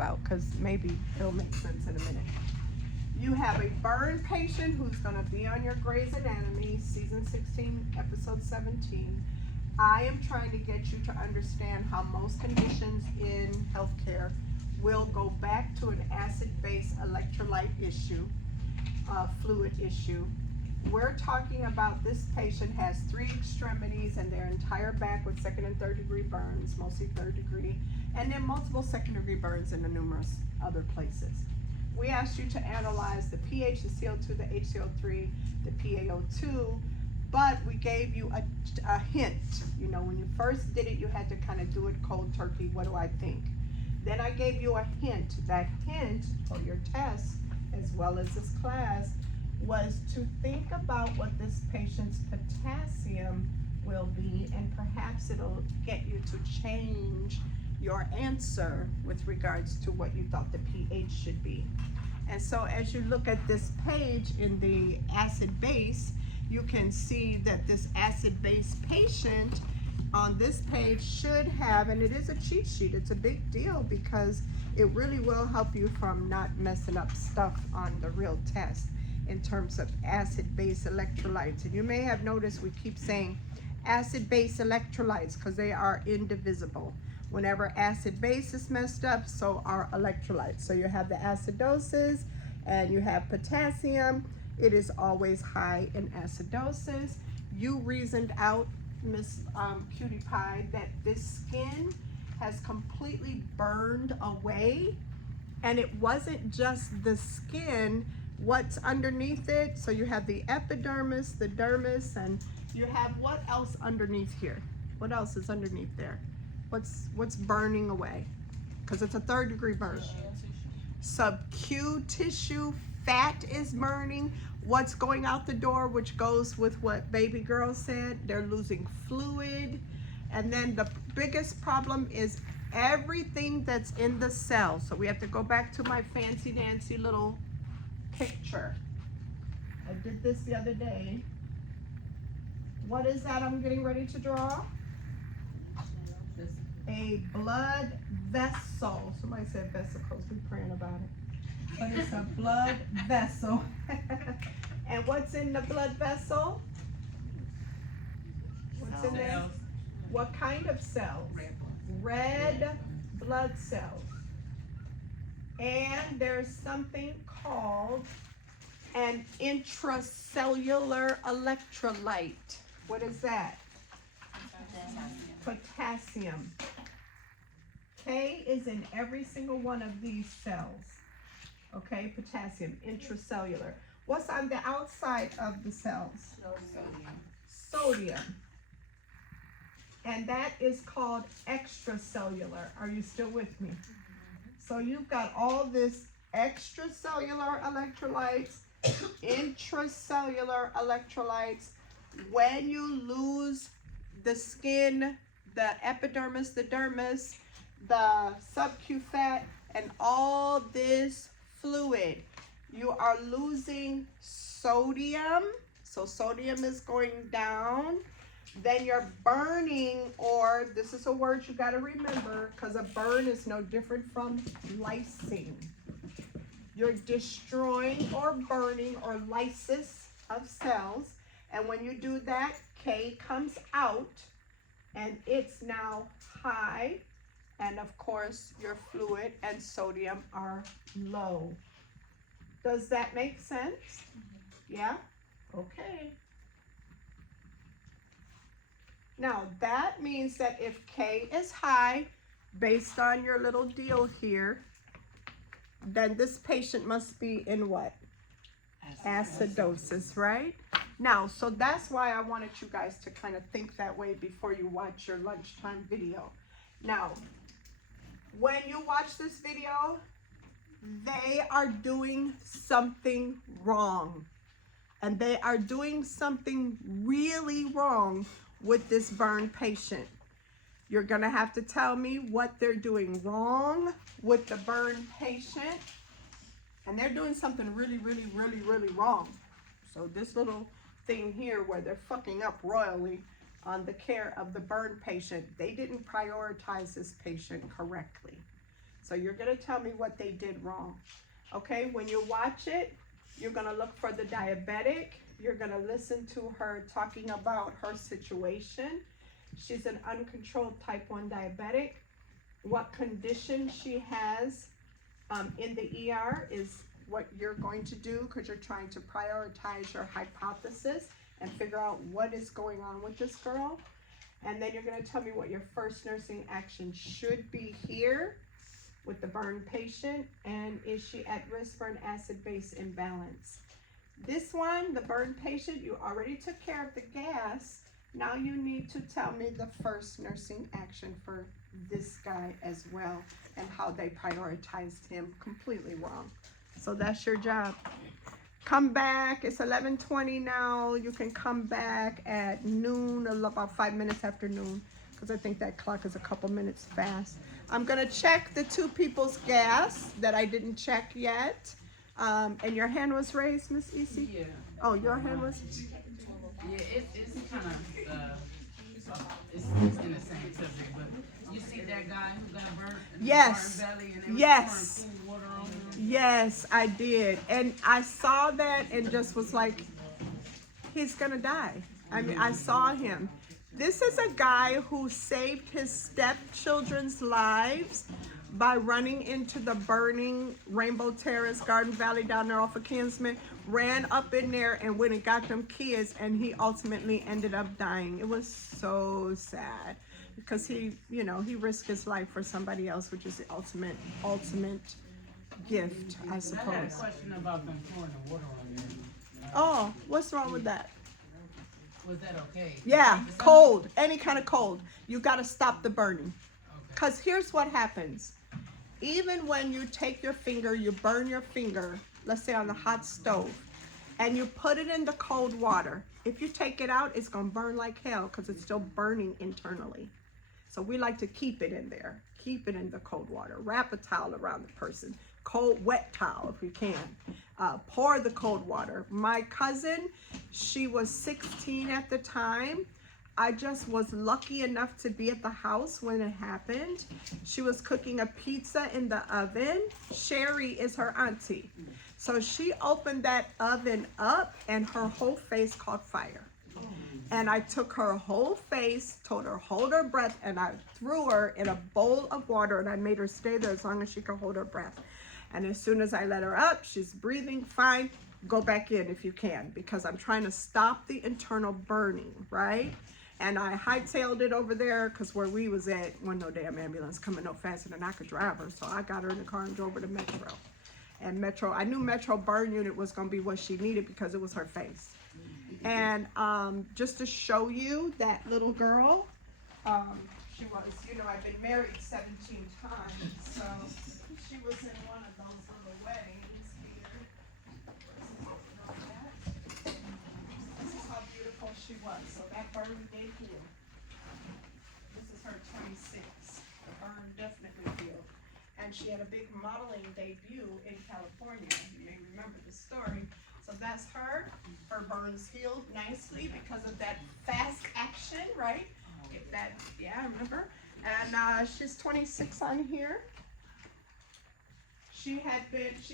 about, because maybe it'll make sense in a minute. You have a burn patient who's going to be on your Grey's Anatomy, season 16, episode 17. I am trying to get you to understand how most conditions in healthcare will go back to an acid-base electrolyte issue, fluid issue. We're talking about this patient has 3 extremities and their entire back with second and third degree burns, mostly third degree, and then multiple second degree burns in the numerous other places. We asked you to analyze the pH, the CO2, the HCO3, the PaO2, but we gave you a hint. You know, when you first did it, you had to kind of do it cold turkey. What do I think? Then I gave you a hint. That hint for your test, as well as this class, was to think about what this patient's potassium will be, and perhaps it'll get you to change your answer with regards to what you thought the pH should be. And so as you look at this page in the acid base, you can see that this acid base patient on this page should have, and it is a cheat sheet, it's a big deal because it really will help you from not messing up stuff on the real test in terms of acid-base electrolytes. And you may have noticed we keep saying acid-base electrolytes because they are indivisible. Whenever acid-base is messed up, so are electrolytes. So you have the acidosis and you have potassium. It is always high in acidosis. You reasoned out, Miss Cutie Pie, that this skin has completely burned away, and it wasn't just the skin, what's underneath it. So you have the epidermis, the dermis, and you have what else underneath here? What else is underneath there? What's burning away? Because it's a third degree burn. Sub-Q tissue, fat is burning. What's going out the door, which goes with what baby girl said, they're losing fluid. And then the biggest problem is everything that's in the cell. So we have to go back to my fancy dancy little picture. I did this the other day. What is that I'm getting ready to draw? A blood vessel. Somebody said vesicles, we're praying about it. But it's a blood vessel. And what's in the blood vessel? What's in there? What kind of cells? Red blood cells. And there's something called an intracellular electrolyte. What is that? Potassium. K is in every single one of these cells. Okay, potassium, intracellular. What's on the outside of the cells? Sodium. And that is called extracellular. Are you still with me? So you've got all this extracellular electrolytes, intracellular electrolytes. When you lose the skin, the epidermis, the dermis, the sub-Q fat, and all this fluid, you are losing sodium. So sodium is going down. Then you're burning, or this is a word you got to remember, because a burn is no different from lysing. You're destroying or burning or lysis of cells. And when you do that, K comes out and it's now high. And of course, your fluid and sodium are low. Does that make sense? Yeah? Okay. Now, that means that if K is high, based on your little deal here, then this patient must be in what? Acidosis, right? Now, so that's why I wanted you guys to kind of think that way before you watch your lunchtime video. Now, when you watch this video, they are doing something wrong. And they are doing something really wrong with this burn patient. You're gonna have to tell me what they're doing wrong with the burn patient. And they're doing something really, really, really, really wrong. So this little thing here where they're fucking up royally on the care of the burn patient, they didn't prioritize this patient correctly. So you're gonna tell me what they did wrong. Okay, when you watch it, you're gonna look for the diabetic. You're gonna listen to her talking about her situation. She's an uncontrolled type 1 diabetic. What condition she has in the ER is what you're going to do, because you're trying to prioritize your hypothesis and figure out what is going on with this girl. And then you're going to tell me what your first nursing action should be here with the burn patient, and is she at risk for an acid-base imbalance. This one, the burn patient, you already took care of the gas. Now you need to tell me the first nursing action for this guy as well, and how they prioritized him completely wrong. So that's your job. Come back. It's 11:20 now. You can come back at noon, about 5 minutes after noon, because I think that clock is a couple minutes fast. I'm gonna check the two people's gas that I didn't check yet. And your hand was raised, Miss Isi? Yeah. Oh, your hand was? Yeah, it's kind of, it's in the same subject, but you see that guy who got burnt in Yes. the Garden Valley and they were Yes. pouring cool water on him? Yes, I did. And I saw that and just was like, he's gonna die. I mean, I saw him. This is a guy who saved his stepchildren's lives by running into the burning Rainbow Terrace, Garden Valley down there off of Kinsman, ran up in there and went and got them kids, and he ultimately ended up dying. It was so sad because he, you know, he risked his life for somebody else, which is the ultimate gift, I I had a suppose. question about them pouring the water on him. Oh, what's wrong with that? Was that okay? Yeah, cold, any kind of cold. You got to stop the burning. Okay. Because here's what happens. Even when you take your finger, you burn your finger, let's say on the hot stove, and you put it in the cold water. If you take it out, it's going to burn like hell because it's still burning internally. So we like to keep it in there. Keep it in the cold water. Wrap a towel around the person. Cold, wet towel if you can. Pour the cold water. My cousin, she was 16 at the time. I just was lucky enough to be at the house when it happened. She was cooking a pizza in the oven. Sherry is her auntie. So she opened that oven up and her whole face caught fire. And I took her whole face, told her hold her breath, and I threw her in a bowl of water and I made her stay there as long as she could hold her breath. And as soon as I let her up, she's breathing fine. Go back in if you can, because I'm trying to stop the internal burning, right? And I hightailed it over there because where we was at, wasn't no damn ambulance coming no faster than I could drive her. So I got her in the car and drove her to Metro. And Metro, I knew Metro burn unit was going to be what she needed because it was her face. And just to show you that little girl, she was, you know, I've been married 17 times. So she was in one of those little weddings here. This is how beautiful she was. So that burn did heal. This is her 26. The burn definitely healed. And she had a big modeling debut in California. You may remember the story. So that's her. Her burns healed nicely because of that fast action, right? If that, yeah, I remember. And she's 26 on here. She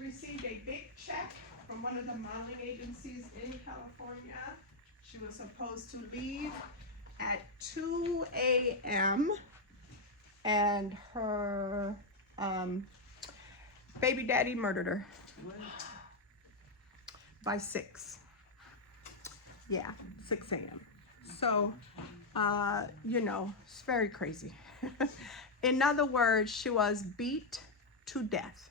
received a big check from one of the modeling agencies in California. She was supposed to leave at 2 a.m. and her baby daddy murdered her by 6. Yeah, 6 a.m. So, you know, it's very crazy. In other words, she was beat to death.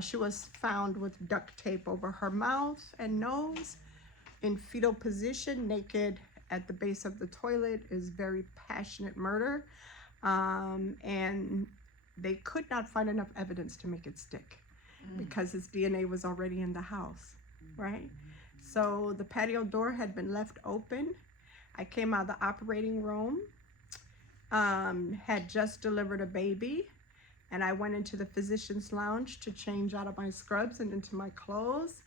She was found with duct tape over her mouth and nose, in fetal position, naked at the base of the toilet. Is very passionate murder. And they could not find enough evidence to make it stick because his DNA was already in the house, right? So the patio door had been left open. I came out of the operating room, had just delivered a baby, and I went into the physician's lounge to change out of my scrubs and into my clothes.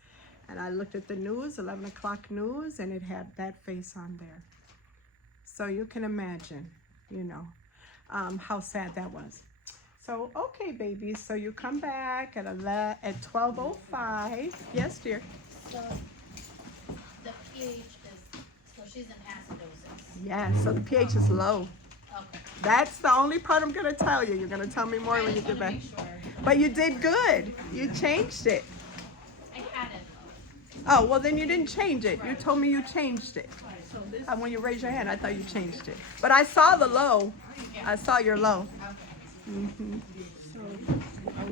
And I looked at the news, 11 o'clock news, and it had that face on there. So you can imagine, you know, how sad that was. So, okay, babies, so you come back at 12:05. Yes, dear. So the pH is, so she's in acidosis. Yes, so the pH is low. Okay. That's the only part I'm going to tell you. You're going to tell me more when you get back. But you did good. You changed it. I had it Oh, well, then you didn't change it. You told me you changed it. When you raised your hand, I thought you changed it. But I saw the low. I saw your low. though. Okay. hmm